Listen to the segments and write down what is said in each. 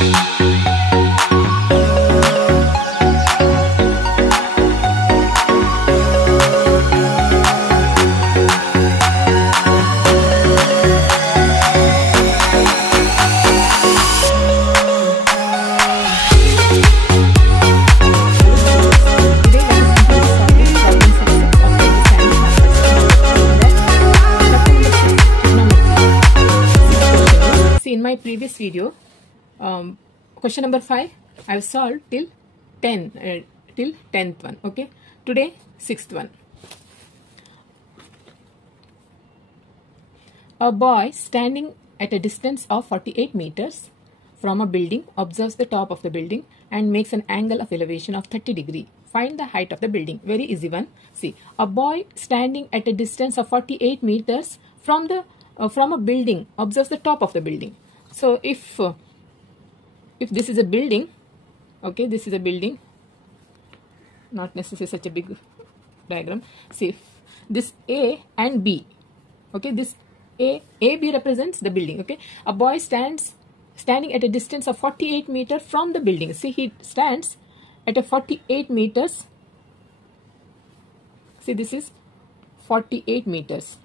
In my previous video, question number 5 I have solved till 10th one. Okay, today 6th one. A boy standing at a distance of 48 meters from a building observes the top of the building and makes an angle of elevation of 30 degree. Find the height of the building. Very easy one. See, a boy standing at a distance of 48 meters from a building observes the top of the building. So if this is a building, okay, this is a building, not necessarily such a big diagram. See, this A and B, okay, this AB represents the building. Okay, a boy standing at a distance of 48 meters from the building. See, he stands at a 48 meters. See, this is 48 meters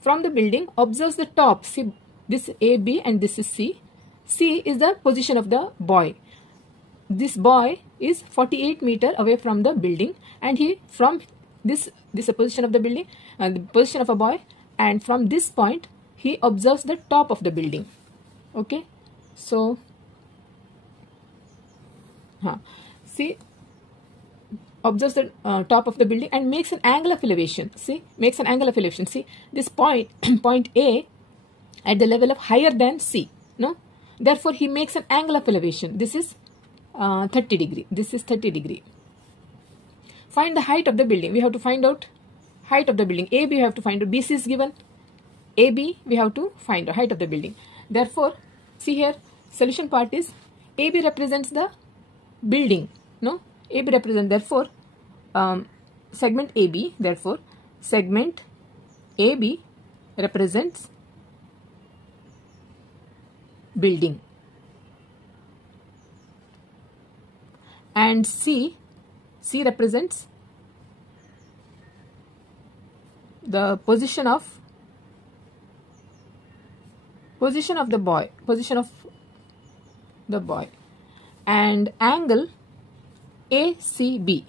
from the building, observes the top. See, this AB and this is C. C is the position of the boy. This boy is 48 meters away from the building, and he from this is the position of the building, the position of a boy, and from this point he observes the top of the building. Okay, so see, observes the top of the building and makes an angle of elevation. See, makes an angle of elevation. See, this point point A at the level of higher than C. No, therefore he makes an angle of elevation. This is 30 degree. This is 30 degree. Find the height of the building. We have to find out height of the building. AB we have to find out. BC is given. AB we have to find the height of the building. Therefore, see here, solution part is AB represents the building. No, AB represents, therefore segment AB, therefore segment AB represents building, and C represents the position of the boy, and angle ACB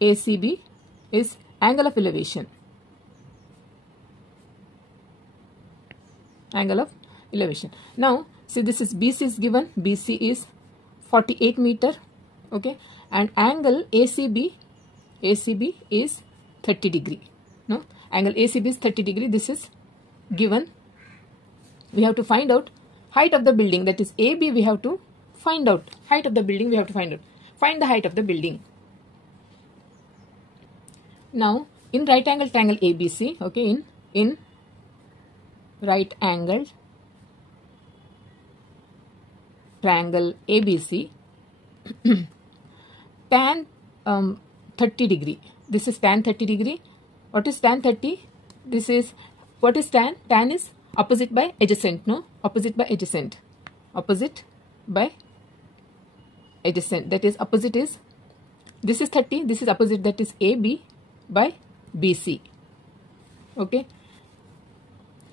is angle of elevation. Angle of elevation. Now, see, this is BC is given. BC is 48 meter. Okay, and angle ACB is 30 degree. No, angle ACB is 30 degree. This is given. We have to find out height of the building. That is AB. We have to find out height of the building. We have to find out. Find the height of the building. Now, in right angle triangle ABC. Okay, in right angle triangle ABC, tan 30 degree. This is tan 30 degree. What is tan 30? This is, what is tan? Tan is opposite by adjacent. No, opposite by adjacent. Opposite by adjacent. That is, opposite is, this is 30. This is opposite. That is AB by BC. Okay.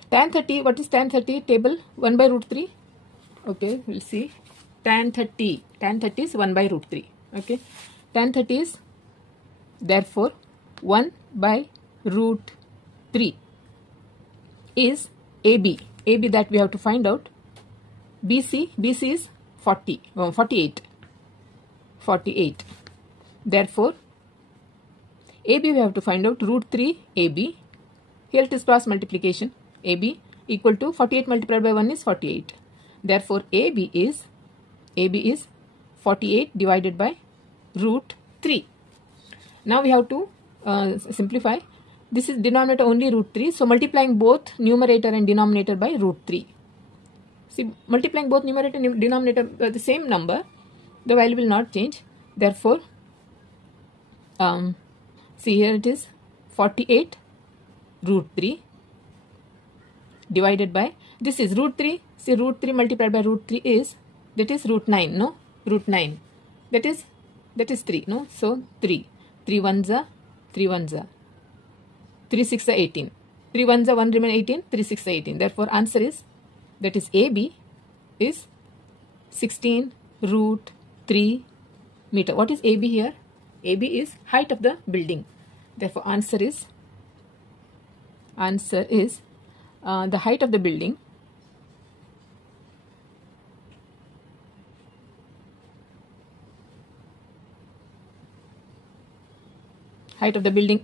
Tan 30. What is tan 30? Table 1 by root 3. Okay, we'll see. Tan 30. Tan 30 is 1 by root 3. Okay. Tan 30 is, therefore, 1 by root 3 is AB. AB that we have to find out. BC is 48. Therefore, AB we have to find out root 3 AB. Here it is cross multiplication. AB equal to 48 multiplied by 1 is 48. Therefore, AB is 48 divided by root 3. Now we have to simplify. This is denominator only root 3. So multiplying both numerator and denominator by root 3. See, multiplying both numerator and denominator by the same number, the value will not change. Therefore, see here it is 48 root 3 divided by, this is root 3. See, root 3 multiplied by root 3 is that is root 9, no? Root 9. That is 3, no? So 3. 3 ones are 3 ones are 3 6 are 18. 3 ones are 1 remain 18. 3 6 are 18. Therefore, answer is, that is AB is 16 root 3 meter. What is AB here? AB is height of the building. Therefore, answer is the height of the building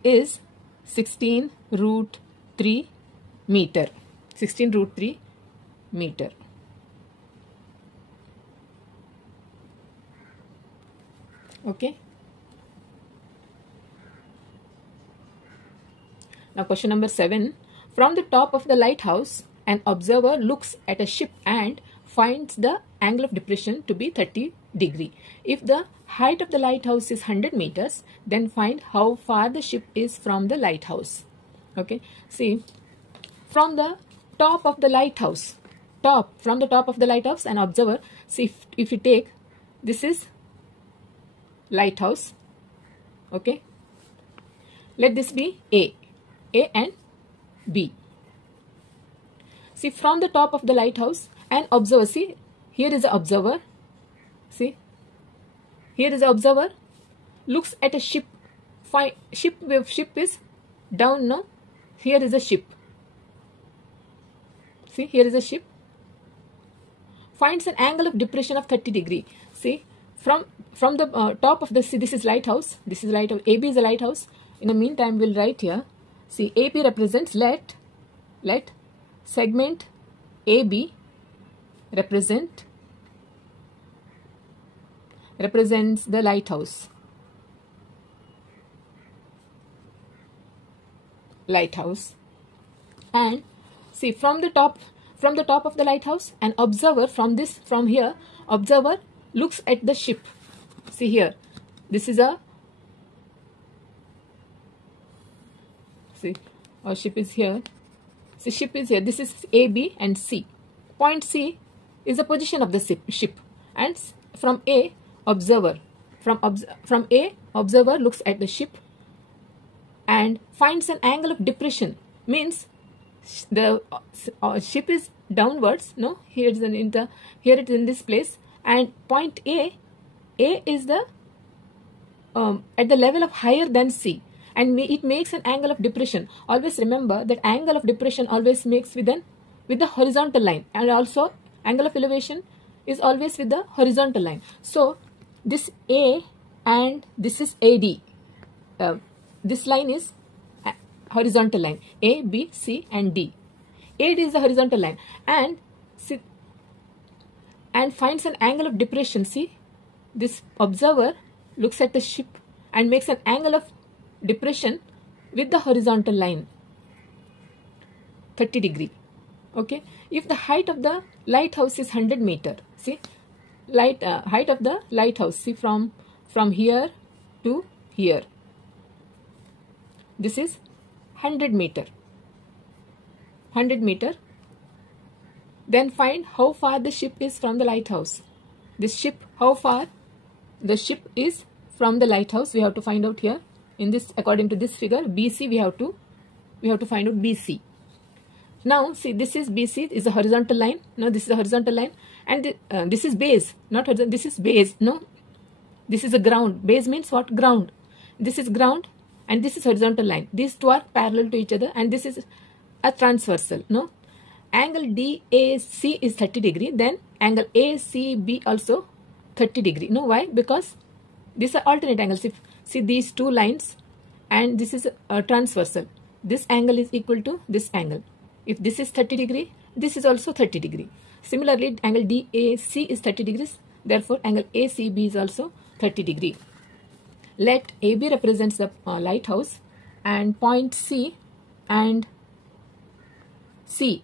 is 16 root 3 meter. 16 root 3 meter. Okay. Now question number 7. From the top of the lighthouse, an observer looks at a ship and finds the angle of depression to be 30 degree. If the height of the lighthouse is 100 meters, then find how far the ship is from the lighthouse. Okay. See, from the top of the lighthouse, from the top of the lighthouse, an observer, see, if you take, this is lighthouse. Okay. Let this be A and B. See, from the top of the lighthouse, an observer, see, here is the observer. See, here is the observer, looks at a ship. Ship is down, no? Here is a ship. See, here is a ship. Finds an angle of depression of 30 degree. See, from the top of the, see, this is lighthouse. This is lighthouse. AB is a lighthouse. In the meantime, we'll write here. See, AB represents, let segment AB represents the lighthouse. And see, from the top of the lighthouse, an observer from here, observer looks at the ship. See here, this is a, see, our ship is here. See, ship is here. This is A, B and C. Point C is the position of the ship. And from A, observer. From A, observer looks at the ship and finds an angle of depression. Means the ship is downwards. No, here it is in this place. And point A is the at the level of higher than C. And it makes an angle of depression. Always remember that angle of depression always makes with the horizontal line, and also angle of elevation is always with the horizontal line. So this A and this is AD. This line is horizontal line. A, B, C and D. AD is the horizontal line, and finds an angle of depression. See, this observer looks at the ship and makes an angle of depression with the horizontal line, 30 degree. Okay. If the height of the lighthouse is 100 meter, see, height of the lighthouse, see, from here to here, this is 100 meter. Then find how far the ship is from the lighthouse. This ship, how far the ship is from the lighthouse, we have to find out here. In this, according to this figure, BC, we have to find out BC. Now, see, this is BC, is a horizontal line. No, this is a horizontal line, and this is base, not horizontal. This is base. No, this is a ground. Base means what? Ground. This is ground, and this is horizontal line. These two are parallel to each other, and this is a transversal. No, angle DAC is 30 degree. Then angle ACB also 30 degree. No, why? Because these are alternate angles. If see these two lines, and this is a transversal, this angle is equal to this angle. If this is 30 degree, this is also 30 degree. Similarly, angle DAC is 30 degrees. Therefore, angle ACB is also 30 degree. Let AB represents the lighthouse, and point C and C.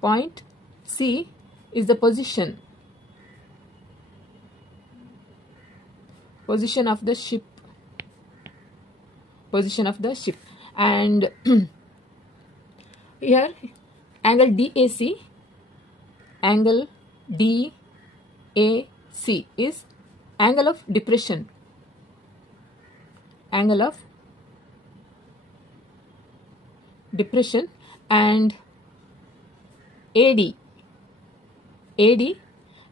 Point C is the position of the ship. And here angle DAC, angle DAC AC is angle of depression. Angle of depression. And AD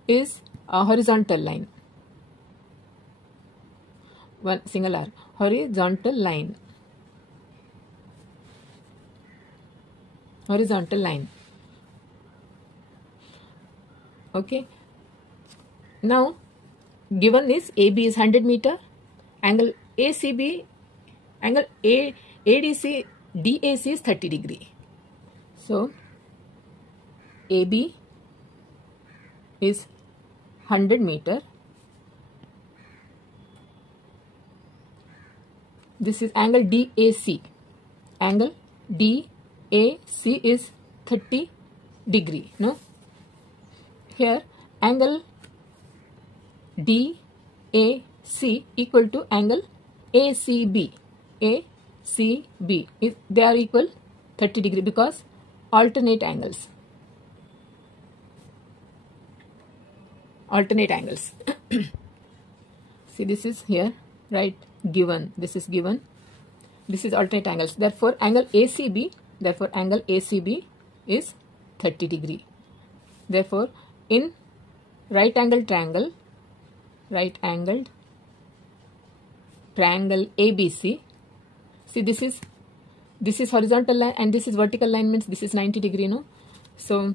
is a horizontal line. One single R, horizontal line. Horizontal line. Okay. Now, given is AB is 100 meter, angle ACB, angle ADC, DAC is 30 degree. So, AB is 100 meter. This is angle DAC. Angle DAC is 30 degree. No? Here angle DAC equal to angle ACB. ACB is, they are equal 30 degree because alternate angles. Alternate angles. See, this is here, right? Given. This is given. This is alternate angles. Therefore, angle ACB is 30 degree. Therefore, in right angled triangle ABC, see, this is horizontal line and this is vertical line, means this is 90 degree, no? So,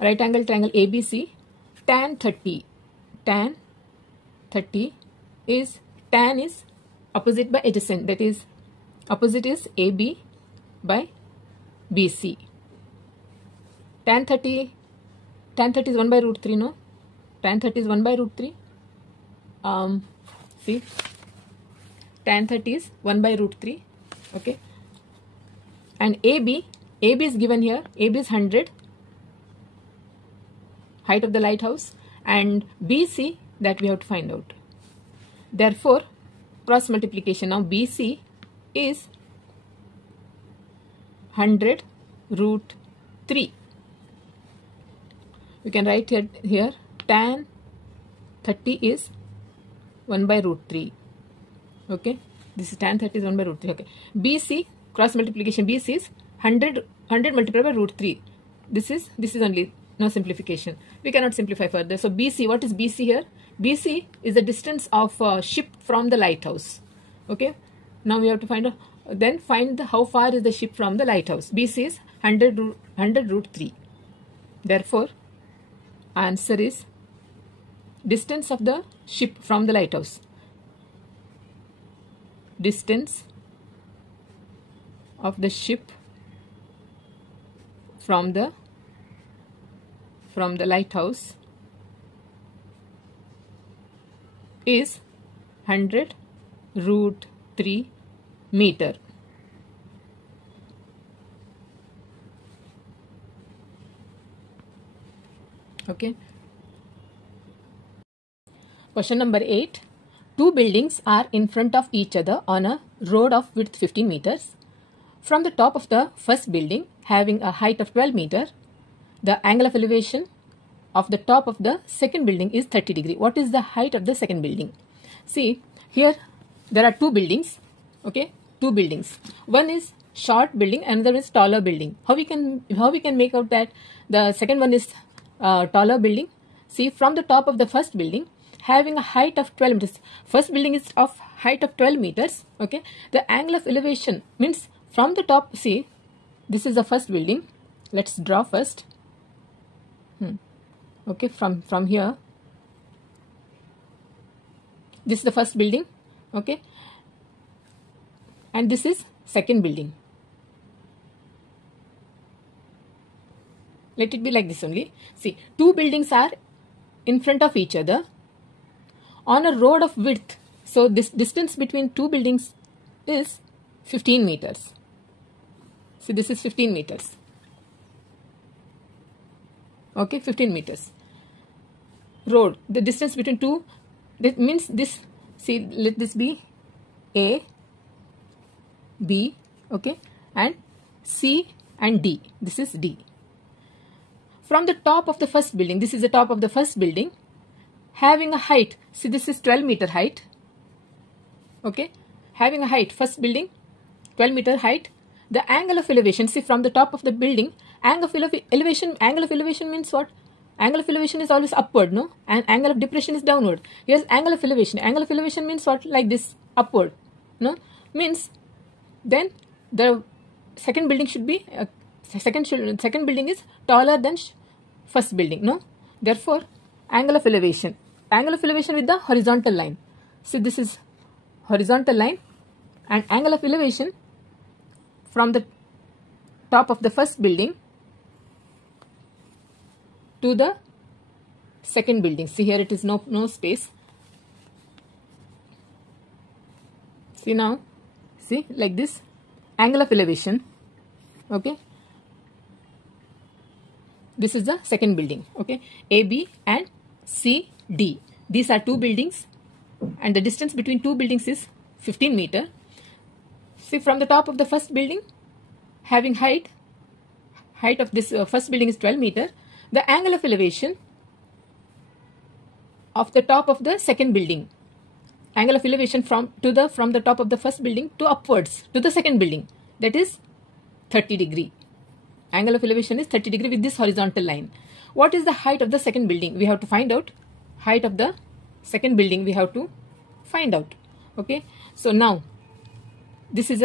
right angled triangle ABC, tan 30 is, tan is opposite by adjacent, that is opposite is AB by BC. Tan 30 is 1 by root 3, no? Tan 30 is 1 by root 3. See, tan 30 is 1 by root 3. Okay. And AB is given here. AB is 100, height of the lighthouse, and BC that we have to find out. Therefore, cross multiplication. Now BC is 100 root 3. We can write here tan 30 is 1 by root 3. Okay. This is tan 30 is 1 by root 3. Okay. BC, cross multiplication, BC is 100 multiplied by root 3. This is only no simplification. We cannot simplify further. So BC, what is BC here? BC is the distance of ship from the lighthouse. Okay. Now we have to find out, then find how far is the ship from the lighthouse. BC is 100 root 3. Therefore, answer is distance of the ship from the lighthouse. Distance of the ship from the lighthouse is 100 root 3 meter. Okay. Question number 8. Two buildings are in front of each other on a road of width 15 meters. From the top of the first building, having a height of 12 meter, the angle of elevation of the top of the second building is 30 degree. What is the height of the second building? See, here there are two buildings. Okay, two buildings. One is short building, another is taller building. How we can make out that the second one is taller building? See, from the top of the first building, having a height of 12 meters. First building is of height of 12 meters. Okay, the angle of elevation means from the top. See, this is the first building. Let's draw first. Okay, from here, this is the first building. Okay, and this is second building. Let it be like this only. See, two buildings are in front of each other on a road of width. So this distance between two buildings is 15 meters. So this is 15 meters. Okay, 15 meters. Road, the distance between two, that means this, see, let this be A, B, okay, and C and D. This is D. From the top of the first building, this is the top of the first building, having a height, see this is 12-meter height, okay, having a height, first building 12-meter height, the angle of elevation, see from the top of the building, angle of elevation means what? Angle of elevation is always upward, no? And angle of depression is downward. Here's angle of elevation. Angle of elevation means what? Like this, upward, no? Means then the second building should be second building is taller than first building, no? Therefore, angle of elevation with the horizontal line. See, this is horizontal line, and angle of elevation from the top of the first building to the second building. See, here it is no space. See now, see like this, angle of elevation, okay. This is the second building, okay. A, B and C, D. These are two buildings, and the distance between two buildings is 15 meter. See, from the top of the first building, having height of this first building is 12 meter. The angle of elevation of the top of the second building, angle of elevation from the top of the first building to upwards to the second building, that is 30 degree. Angle of elevation is 30 degree with this horizontal line. What is the height of the second building? We have to find out. Height of the second building we have to find out. Okay. So now this is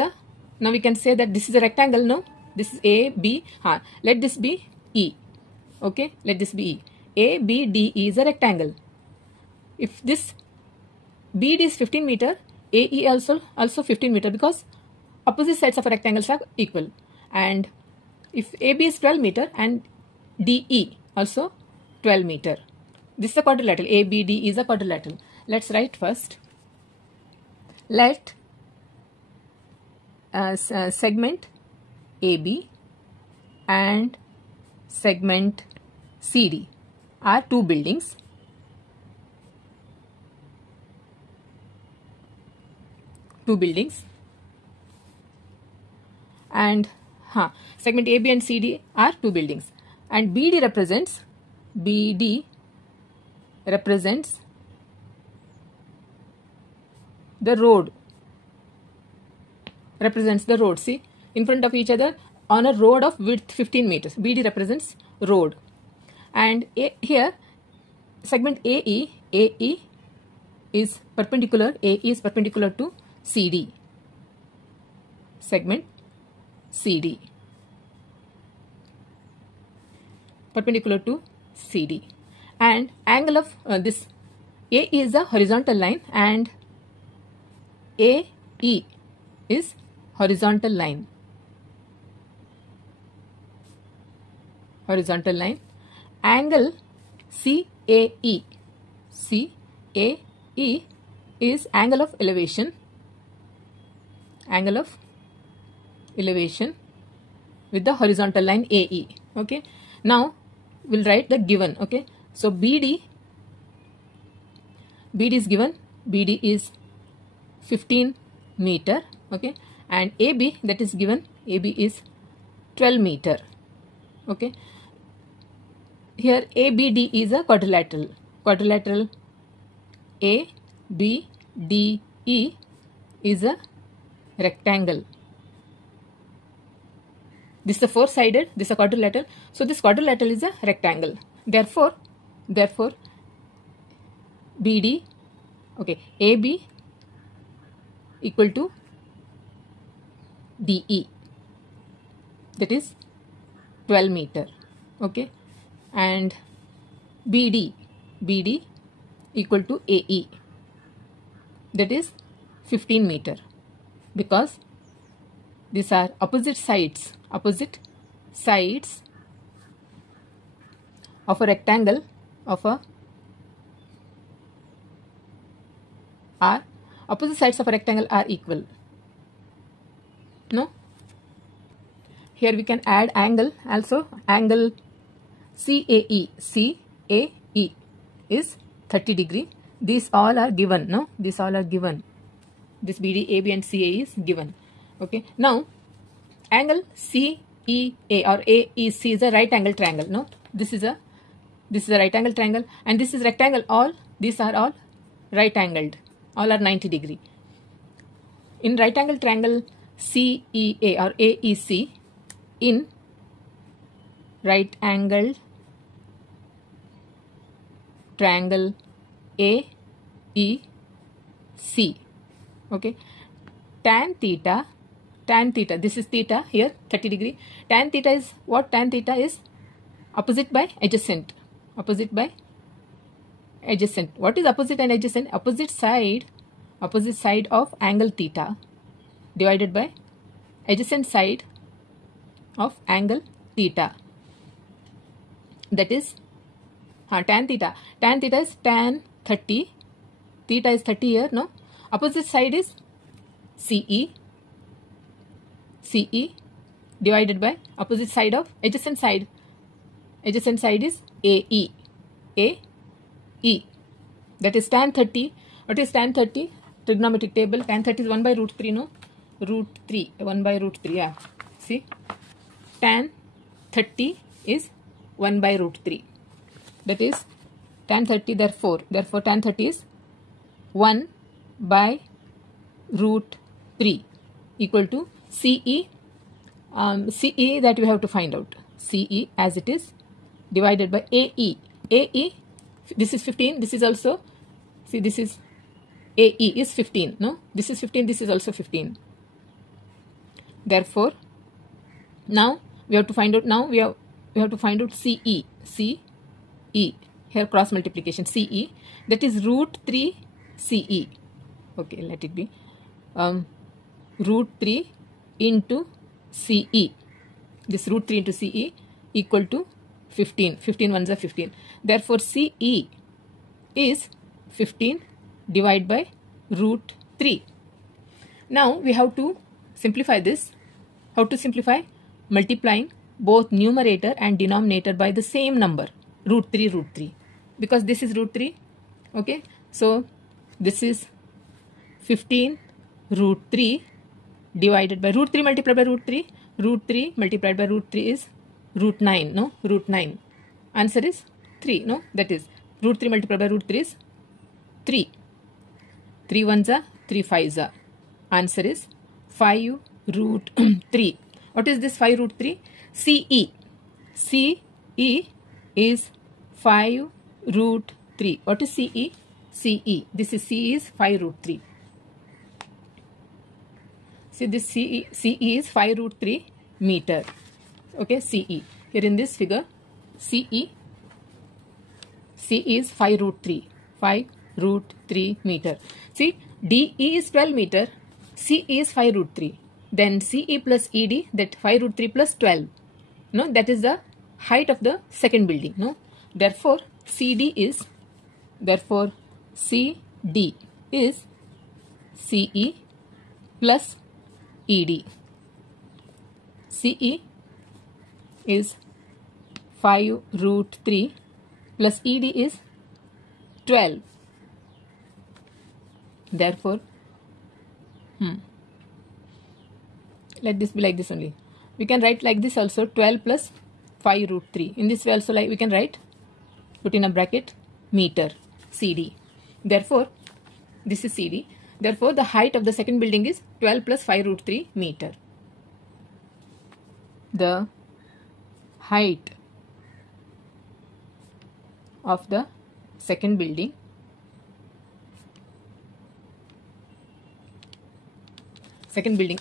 now we can say that this is a rectangle. No, this is A, B. Let this be E. Okay. Let this be E. A, B, D, E is a rectangle. If this BD is 15 meter, AE also 15 meter, because opposite sides of a rectangle are equal. And if AB is 12 meter and DE also 12 meter. This is a quadrilateral. ABD is a quadrilateral. Let's write first. Let segment AB and segment CD are two buildings. And segment AB and CD are two buildings, and BD represents the road. See, in front of each other on a road of width 15 meters. BD represents road. And here segment AE is perpendicular. AE is perpendicular to CD. Segment CD perpendicular to CD, and angle of this AE is a horizontal line and AE is horizontal line. Angle CAE is angle of elevation. With the horizontal line AE. Okay. Now we'll write the given. Okay. So BD is given. BD is 15 meter. Okay. And AB, that is given. AB is 12 meter. Okay. Here ABD is a quadrilateral. ABDE is a rectangle. This is a four-sided, this is a quadrilateral. So this quadrilateral is a rectangle. Therefore BD, okay, AB equal to DE, that is 12 meter. Okay. And BD equal to AE, that is 15 meter, because these are opposite sides of a rectangle opposite sides of a rectangle are equal. No? Here we can add angle also. Angle CAE is 30 degree. These all are given. No? These all are given. This BD, AB and CAE is given. Okay. Now angle CEA or AEC is a right angle triangle. No, this is a right angle triangle, and this is rectangle. All These are all right angled. All are 90 degree. In right angle triangle CEA or AEC, in right angled triangle AEC, okay, tan theta, this is theta here, 30 degree. Tan theta is what? Tan theta is opposite by adjacent. Opposite by adjacent. What is opposite and adjacent? Opposite side of angle theta divided by adjacent side of angle theta. That is tan theta. Tan theta is tan 30. Theta is 30 here, no? Opposite side is CE divided by opposite side of adjacent side. Adjacent side is AE. That is tan 30. What is tan 30? Trigonometric table. Tan 30 is 1 by root 3, no? Root 3. 1 by root 3, yeah. See? Tan 30 is 1 by root 3. That is tan 30, therefore tan 30 is 1 by root 3 equal to CE. CE that we have to find out. CE as it is divided by AE. AE, this is 15, this is also, see, this is AE is 15, no? This is 15, this is also 15. Therefore, now we have to find out, we have to find out CE. CE, here cross multiplication, CE, that is root 3 CE. Okay, let it be root 3 into CE. This root 3 into CE equal to 15. 15 ones are 15. Therefore, CE is 15 divided by root 3. Now, we have to simplify this. How to simplify? Multiplying both numerator and denominator by the same number. Root 3. Because this is root 3. Okay. So, this is 15 root 3 divided by root 3 multiplied by root 3. Root 3 multiplied by root 3 is root 9. No? Root 9. Answer is 3. No? That is root 3 multiplied by root 3 is 3. 3 ones are 3 5s are. Answer is 5 root 3. What is this 5 root 3? CE. CE is 5 root 3. What is CE? CE. This is CE is 5 root 3. See, this CE is 5 root 3 meter. Okay, CE. Here in this figure, CE is 5 root 3. 5 root 3 meter. See, DE is 12 meter. CE is 5 root 3. Then CE plus ED, that 5 root 3 plus 12. No, that is the height of the second building. No, therefore CD is CE plus ED. CE is 5 root 3 plus ED is 12. Therefore, let this be like this only. We can write like this also, 12 plus 5 root 3. In this way also, like we can write, put in a bracket, meter, CD. Therefore, this is CD. Therefore, the height of the second building is 12 plus 5 root 3 meter. The height of the second building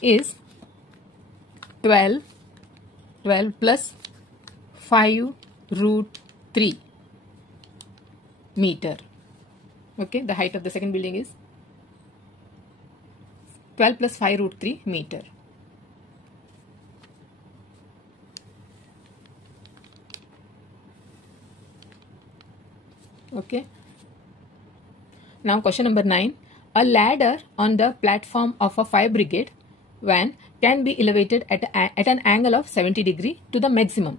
is 12 plus 5 root 3 meter. Okay, the height of the second building is 12 plus 5 root 3 meter. Okay. Now question number 9. A ladder on the platform of a fire brigade van can be elevated at an angle of 70 degree to the maximum.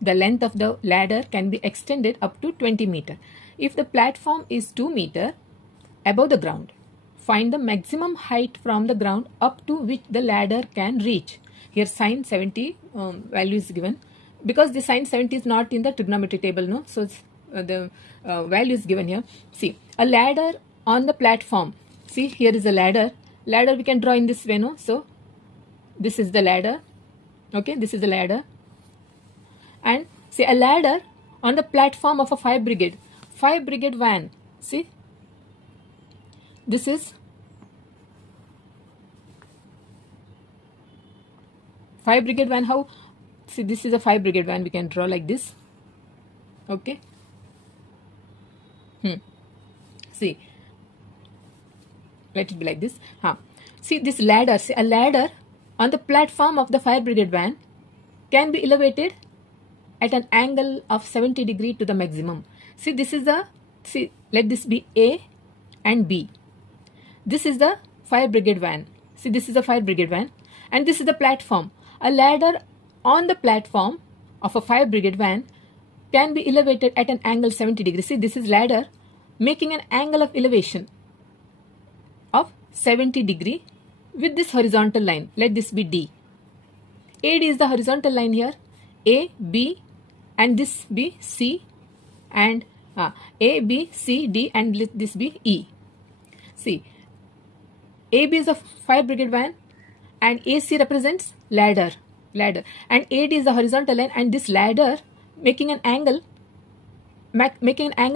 The length of the ladder can be extended up to 20 meter. If the platform is 2 meter above the ground, find the maximum height from the ground up to which the ladder can reach. Here sin 70 value is given. Because the sin 70 is not in the trigonometry table, no? So value is given here. See, a ladder on the platform. See, here is a ladder. Ladder we can draw in this way, no? So this is the ladder. Okay, this is the ladder. And say a ladder on the platform of a fire brigade van. See, this is fire brigade van. How? See, this is a fire brigade van. We can draw like this. Okay. See, let it be like this. See this ladder. See, a ladder on the platform of the fire brigade van can be elevated at an angle of 70 degree to the maximum. See, this is the, see, let this be A and B. This is the fire brigade van. See, this is the fire brigade van and this is the platform. A ladder on the platform of a fire brigade van can be elevated at an angle 70 degrees. See, this is ladder making an angle of elevation of 70 degree with this horizontal line. Let this be D. AD is the horizontal line here. A, B and this be C and A, B, C, D and let this be E. See, AB is the fire brigade van and AC represents ladder and AD is the horizontal line and this ladder making an angle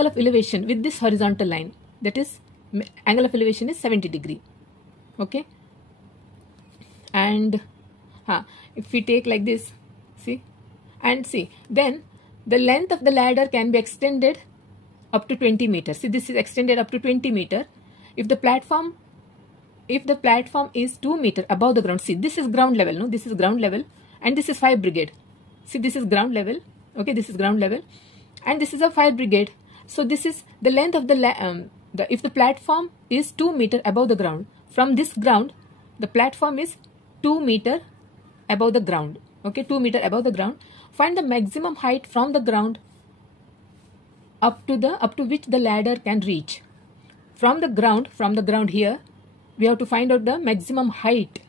of elevation with this horizontal line, that is angle of elevation is 70 degree. Okay, and if we take like this, see, and see, then the length of the ladder can be extended up to 20 meters. See, this is extended up to 20 meter. If the platform is 2 meters above the ground, see, this is ground level, no, this is ground level and this is fire brigade. See, this is ground level. Okay, this is ground level and this is a fire brigade. So this is the length of if the platform is 2 meters above the ground, from this ground the platform is 2 meters above the ground. Okay, 2 meters above the ground. Find the maximum height from the ground up to which the ladder can reach. From the ground here we have to find out the maximum height.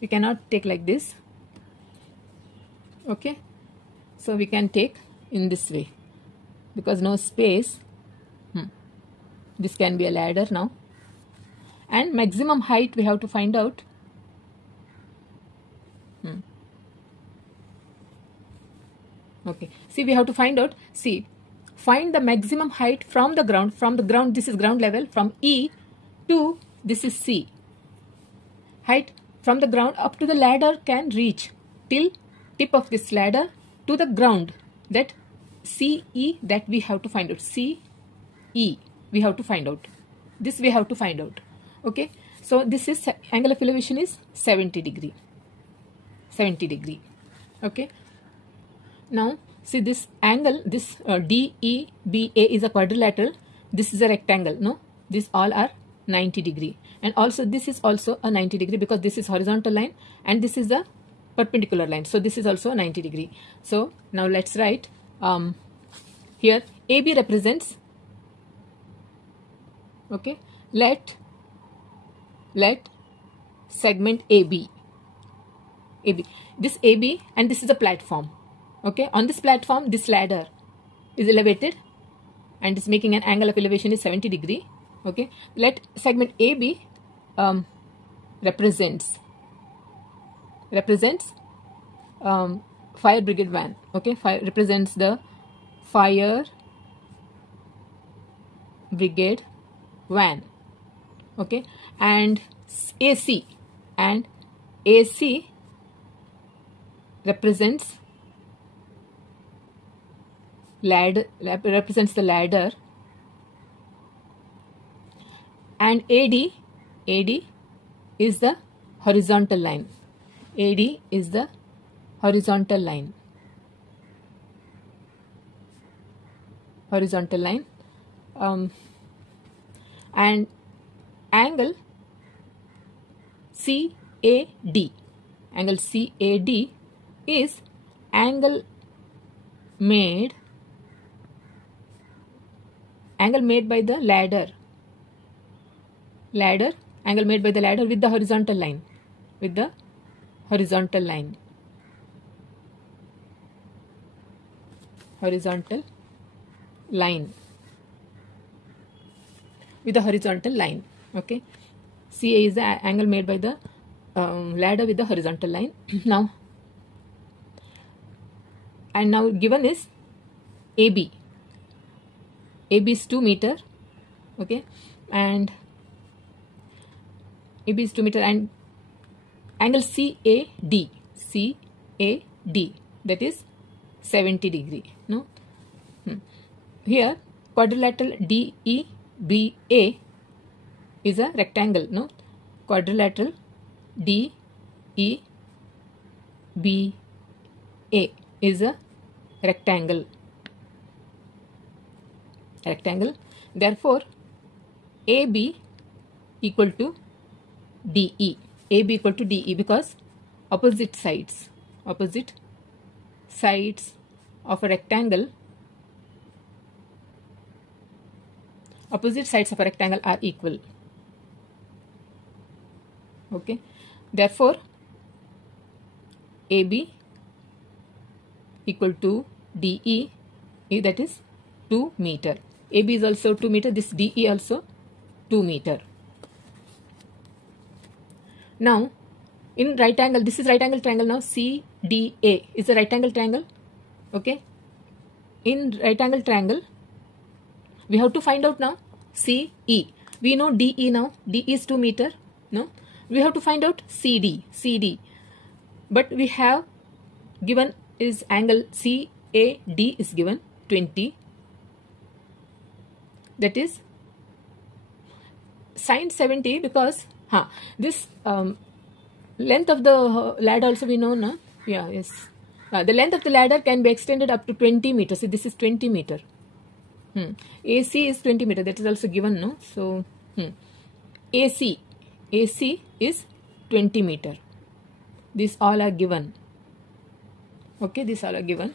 We cannot take like this. Okay, so we can take in this way because no space. This can be a ladder now, and maximum height we have to find out. Okay, see, we have to find out. See, find the maximum height from the ground. From the ground, this is ground level. From E to this is C. Height from the ground up to the ladder can reach till tip of this ladder to the ground. That CE, that we have to find out. CE we have to find out. This we have to find out. Okay, so this is angle of elevation is 70 degree. 70 degree. Okay. Now see this angle, this DEBA is a quadrilateral. This is a rectangle. No, these all are 90 degree, and also this is also a 90 degree because this is horizontal line and this is the perpendicular line. So this is also 90 degree. So now let's write here AB represents. Okay, let segment AB, this AB and this is a platform. Okay, on this platform this ladder is elevated and is making an angle of elevation is 70 degree. Okay, let segment AB represents fire brigade van. Okay, represents the fire brigade van. Okay, and AC represents the ladder, and AD is the horizontal line. AD is the horizontal line. And angle CAD. Angle CAD is angle made by the ladder. Angle made by the ladder with the horizontal line. Horizontal line, with a horizontal line. Okay, CA is the angle made by the ladder with the horizontal line. Now, and now given is AB. AB is 2 meter. Okay, and AB is 2 meter, and angle CAD, CAD, that is 70 degree. No, here quadrilateral DEBA is a rectangle. No, quadrilateral DEBA is a rectangle. Therefore, AB equal to DE. AB equal to DE because opposite sides of a rectangle, are equal. Okay, therefore AB equal to DE, that is 2 meter. AB is also 2 meter. This DE also 2 meter. Now, in right angle, this is right angle triangle. Now, CDA is a right angle triangle. Okay. In right angle triangle, we have to find out now CE. We know DE now. DE is 2 meter. No, we have to find out CD. But we have given is angle CAD is given 20. That is sin 70 because this length of the ladder also we know, na? Yeah, yes. The length of the ladder can be extended up to 20 meters. So this is 20 meter. AC is 20 meter. That is also given, no? So AC is 20 meter. These all are given. Okay, these all are given.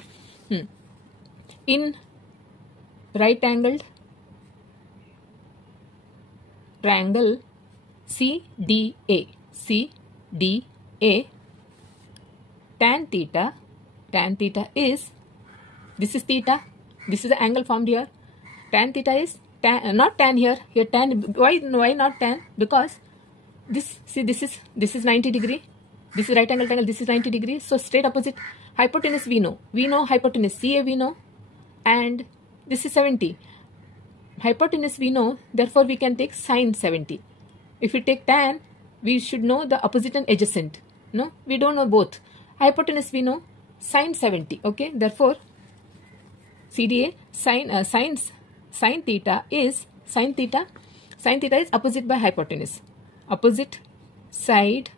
In right angled triangle CDA, tan theta is, this is theta, this is the angle formed here. Tan theta is not tan here. Here tan. Why not tan? Because this, see, this is 90 degree. This is right angle triangle. This is 90 degree. So straight opposite. Hypotenuse we know. We know hypotenuse CA we know, and this is 70. Hypotenuse we know. Therefore we can take sin 70. If we take tan, we should know the opposite and adjacent. No, we don't know both. Hypotenuse we know, sin 70. Okay, therefore CDA sin theta is opposite by hypotenuse. Opposite side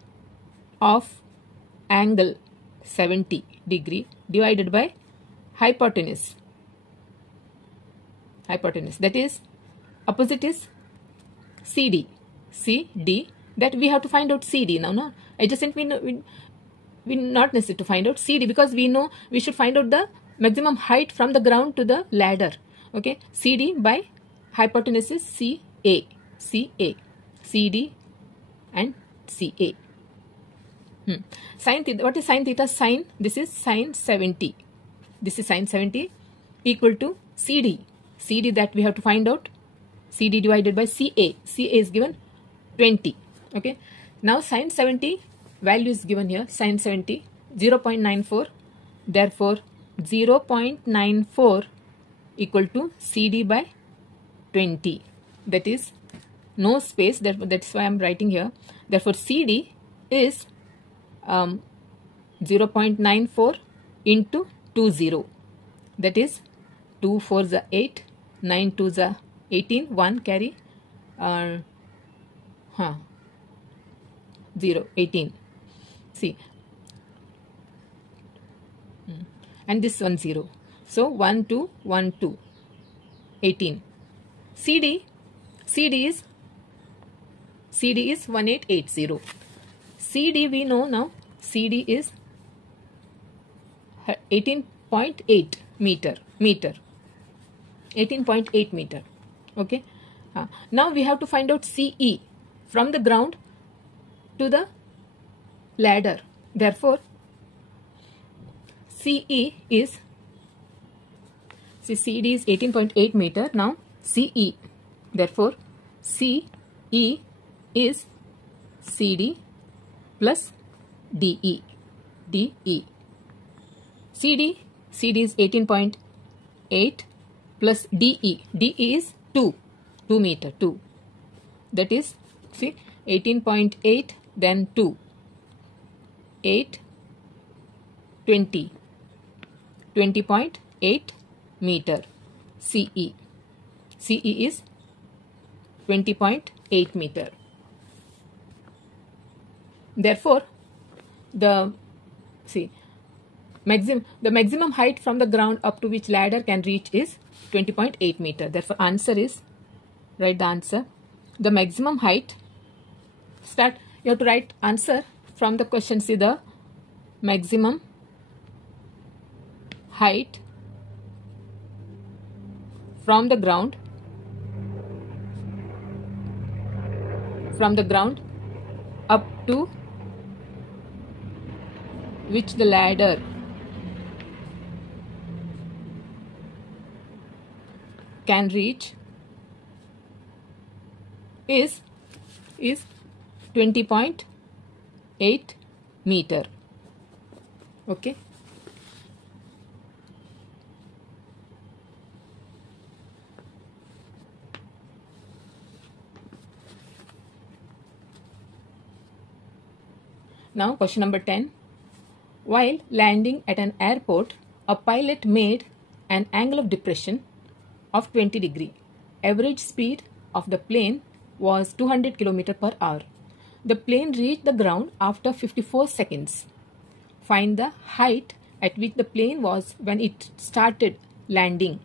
of angle 70 degree divided by hypotenuse. That is, opposite is CD. That we have to find out CD now. No, adjacent we know, we not necessary to find out CD because we know we should find out the maximum height from the ground to the ladder. Okay, CD by hypotenuse is CA. CD and CA. Sin theta. What is sin theta? Sin. This is sin 70. This is sin 70 equal to CD. CD that we have to find out. CD divided by CA. CA is given 20. Okay. Now sin 70 value is given here. Sin 70 0.94. Therefore 0.94 equal to CD by 20. That is no space. That's why I am writing here. Therefore CD is 0.94 into 20. That is 2 4s are 8, 9 2s are 18, 1 carry 0, 18. See, and this 1 0. So 1 2 1 2, 18. CD is 1880. CD we know now. CD is 18.8 meter. 18.8 meter. Okay. Now we have to find out CE from the ground to the ladder. Therefore, CE is See, CD is 18.8 meter. Now CE. Therefore, CE is CD plus DE. DE. CD is 18.8 plus DE. DE is 2 meter. 2. That is, see, 18.8 then 2. 8, 20. 20.8 meter. CE. CE is 20.8 meter. Therefore, the maximum height from the ground up to which ladder can reach is 20.8 meter. Therefore, answer is, write the answer. The maximum height, you have to write answer from the question. See, the maximum height from the ground up to which the ladder can reach is 20.8 meter. Okay. Now question number 10. While landing at an airport, a pilot made an angle of depression of 20 degree. Average speed of the plane was 200 km per hour. The plane reached the ground after 54 seconds. Find the height at which the plane was when it started landing.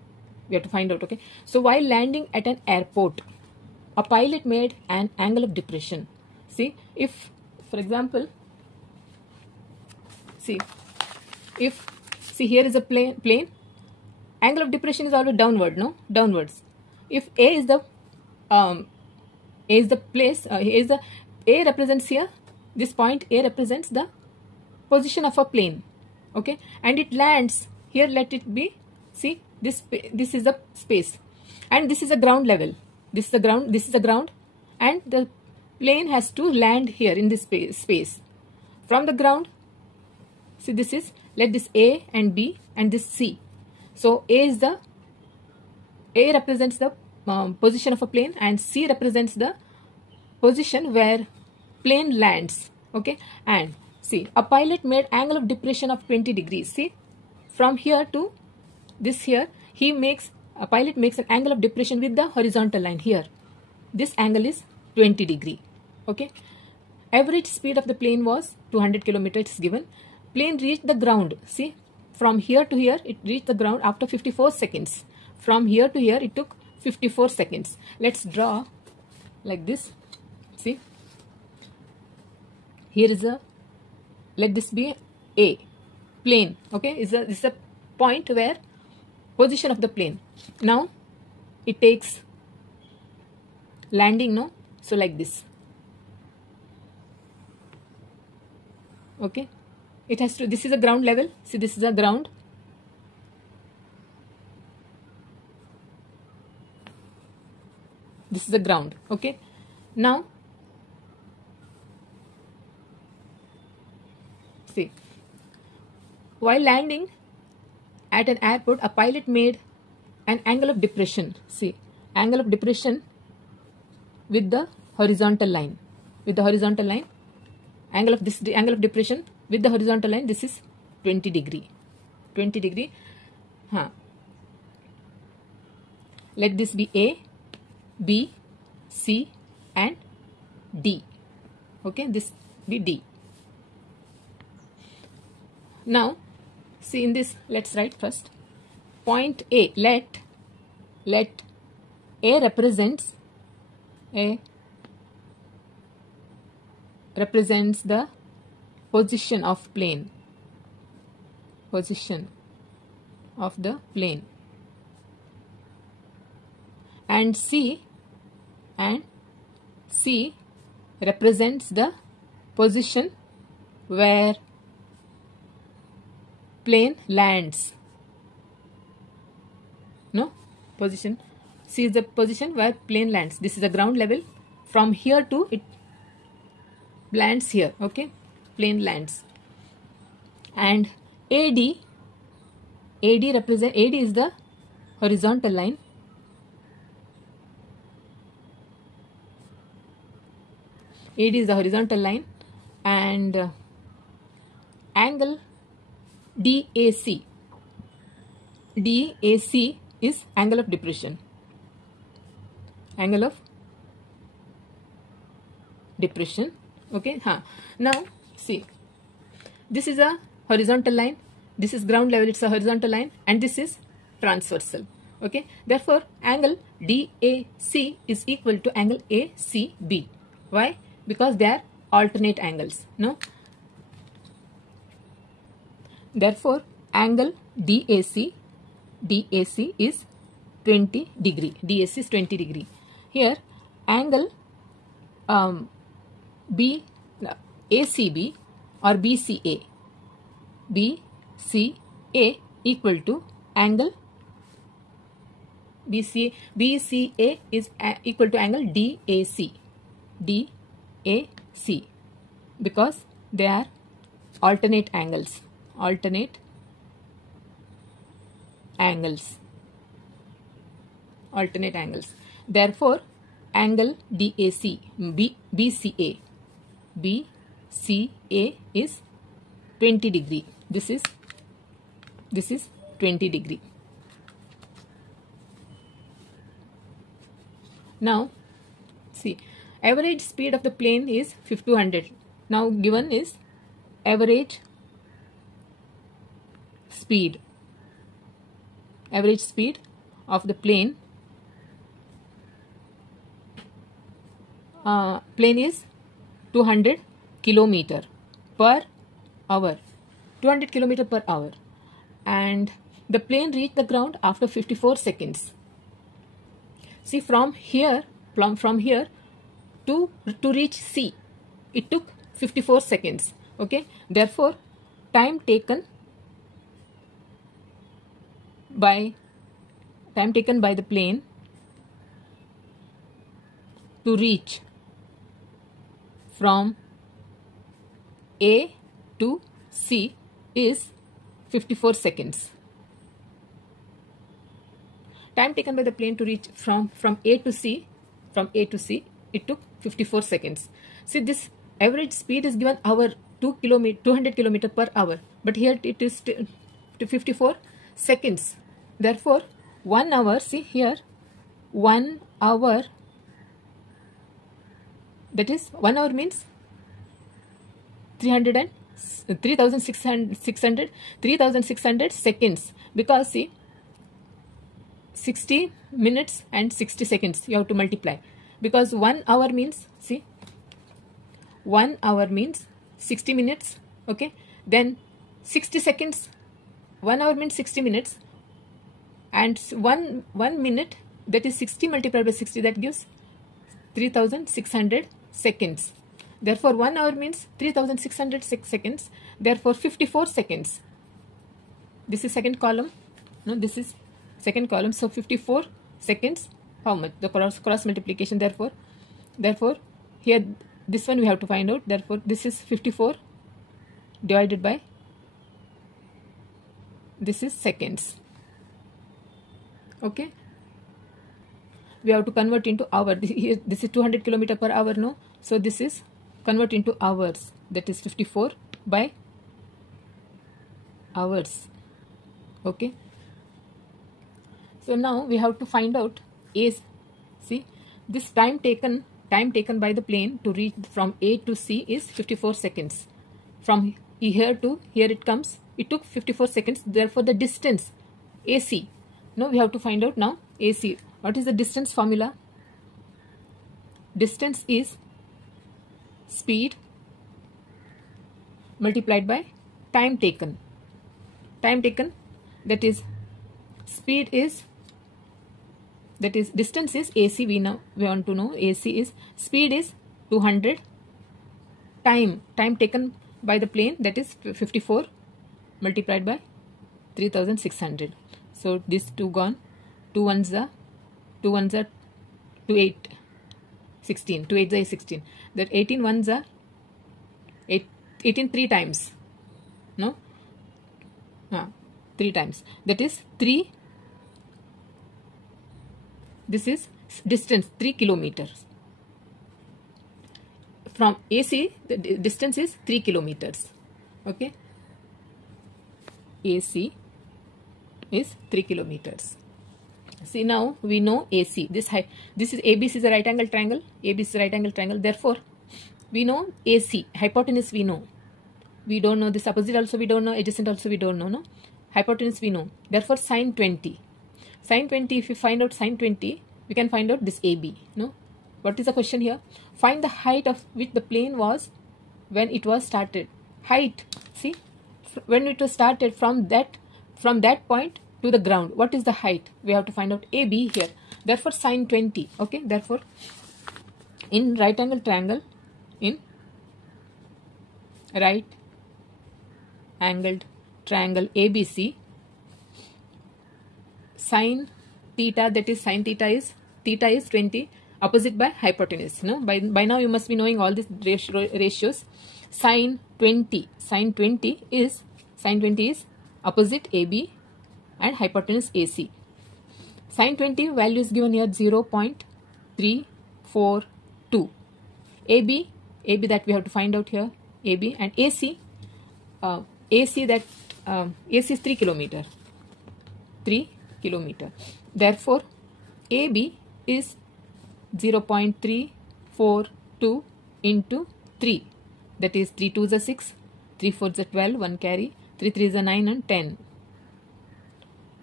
We have to find out, okay? So while landing at an airport, a pilot made an angle of depression. See, if, for example, see here is a plane, angle of depression is always downward, no? Downwards. If A is the place, A represents here, this point A represents the position of a plane, okay? And it lands here, let it be, see, this is the space, and this is a ground level. This is the ground, and the plane has to land here in this space. From the ground, see, this is, let this A and B and this C. So A represents the position of a plane, and C represents the position where plane lands, okay? And see, a pilot made angle of depression of 20 degrees. See, from here to this here, a pilot makes an angle of depression with the horizontal line here. This angle is 20 degree, okay? Average speed of the plane was 200 kilometers given. Plane reached the ground. See, from here to here, it reached the ground after 54 seconds. From here to here, it took 54 seconds. Let's draw like this. See, here is let this be A, plane, okay? This is a point where position of the plane. Now, it takes landing, no? So like this, okay? It has to, this is a ground level. See, this is a ground. This is the ground, okay? Now, see, while landing at an airport, a pilot made an angle of depression. See, angle of depression with the horizontal line. With the horizontal line, angle of depression with the horizontal line, this is 20 degree. 20 degree. Let this be A, B, C and D. Okay, this be D. Now, see, in this, let's write first point A. Let A represents the position of plane. Position of the plane. And C represents the position where plane lands. position. C is the position where plane lands. This is the ground level. From here to it lands here. Okay, plane lands. And AD is the horizontal line. AD is the horizontal line, and angle DAC is angle of depression. Angle of depression. Okay. Now see, this is a horizontal line, this is ground level, it's a horizontal line, and this is transversal. Okay, therefore angle DAC is equal to angle ACB. Why? Because they are alternate angles. No, therefore angle DAC is 20 degree. DAC is 20 degree. Here angle ACB or BCA equal to angle BCA is equal to angle DAC because they are alternate angles. Therefore angle DAC BCA is 20 degree. This is 20 degree. Now see, average speed of the plane is 200. Now given is average speed of the plane. Plane is 200 kilometer per hour. 200 kilometer per hour, and the plane reached the ground after 54 seconds. See, from here to reach C, it took 54 seconds. Okay, therefore time taken by the plane to reach from A to C is 54 seconds. Time taken by the plane to reach from A to C, it took 54 seconds. See, this average speed is given hour 200 kilometer per hour, but here it is to 54 seconds. Therefore 1 hour, see here, 1 hour, that is 1 hour means 3600 seconds, because see, 60 minutes and 60 seconds you have to multiply, because 1 hour means, see, 1 hour means 60 minutes. Okay, then 60 seconds, 1 hour means 60 minutes, and 1 minute, that is 60 multiplied by 60, that gives 3600 seconds. Therefore 1 hour means 3600 seconds. Therefore 54 seconds. This is second column. No, this is second column. So 54 seconds. How much? The cross multiplication. Therefore here this one we have to find out. Therefore this is 54 divided by, this is seconds. Okay. We have to convert into hour. This is 200 kilometer per hour. No. So this is convert into hours, that is 54 by hours. Okay, so now we have to find out is, see, this time taken by the plane to reach from A to C is 54 seconds. From here to here it comes, it took 54 seconds. Therefore the distance AC, no, we have to find out now AC. What is the distance formula? Distance is speed multiplied by time taken. That is speed is, that is distance is AC. We want to know AC is, speed is 200, time taken by the plane, that is 54 multiplied by 3600. So this 2 gone, 2 ones are 2 8 16, 2 8 is 16, that 18 ones are 18 3 times, no, 3 times, that is 3, this is distance 3 kilometers. From AC the distance is 3 kilometers. Okay, AC is 3 kilometers. See, now we know AC. This is ABC is a right angle triangle. ABC is a right angle triangle. Therefore, we know AC. Hypotenuse we know. We don't know this opposite also we don't know. Adjacent also we don't know. No, hypotenuse we know. Therefore, sine 20. Sine 20. If you find out sine 20, we can find out this AB. No, what is the question here? Find the height of which the plane was when it was started. Height. See, when it was started from that point to the ground, what is the height? We have to find out AB here. Therefore, sine 20. Okay, therefore, in right angle triangle, in right angled triangle ABC, sine theta, that is sine theta is 20, opposite by hypotenuse. No, by now you must be knowing all these ratios. Sine 20 is opposite AB and hypotenuse AC. Sine 20 value is given here 0.342. AB that we have to find out here, AB, and AC that AC is 3 kilometer. Therefore, AB is 0.342 into 3. That is 3 2s are 6, 3 4s are 12, 1 carry, 3 3s are 9 and 10.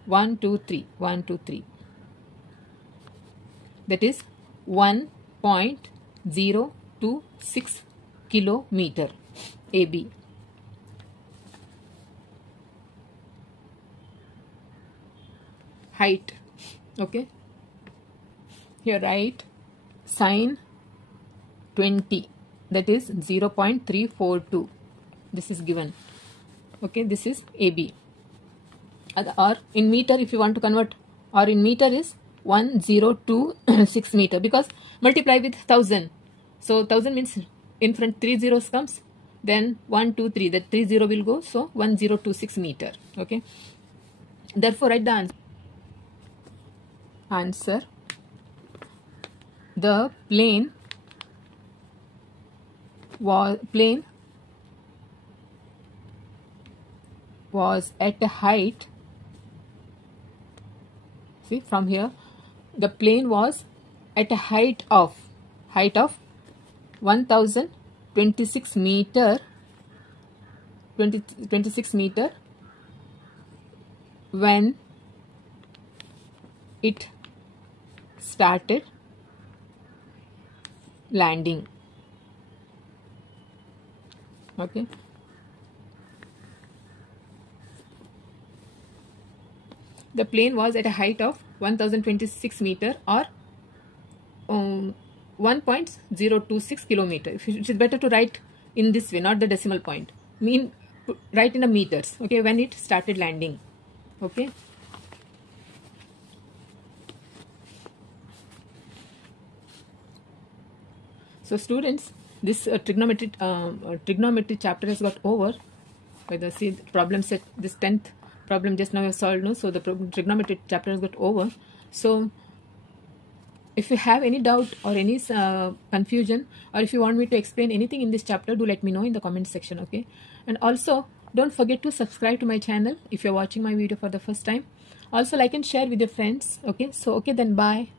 1 2 3. That is 1.026 kilometer AB. Height. Okay. Here write sine 20. That is 0.342. This is given. Okay, this is AB. Or in meter, if you want to convert, or in meter is 1026 meter, because multiply with 1000. So 1000 means in front 3 zeros comes, then 1 2 3, that 3 0 will go, so 1026 meter. Okay, therefore write the answer. The plane was at a height, see from here, the plane was at a height of 1026 meter, 26 meter when it started landing. Okay, the plane was at a height of 1026 meter or 1.026 kilometer. It is better to write in this way, not the decimal point. Write in the meters. Okay, when it started landing. Okay. So students, this trigonometry chapter has got over. See, the problem set, this 10th problem just now we have solved. No? So the trigonometry chapter has got over. So if you have any doubt or any confusion, or if you want me to explain anything in this chapter, do let me know in the comment section. Okay, and also don't forget to subscribe to my channel if you're watching my video for the first time. Also like and share with your friends. Okay, so okay then, bye.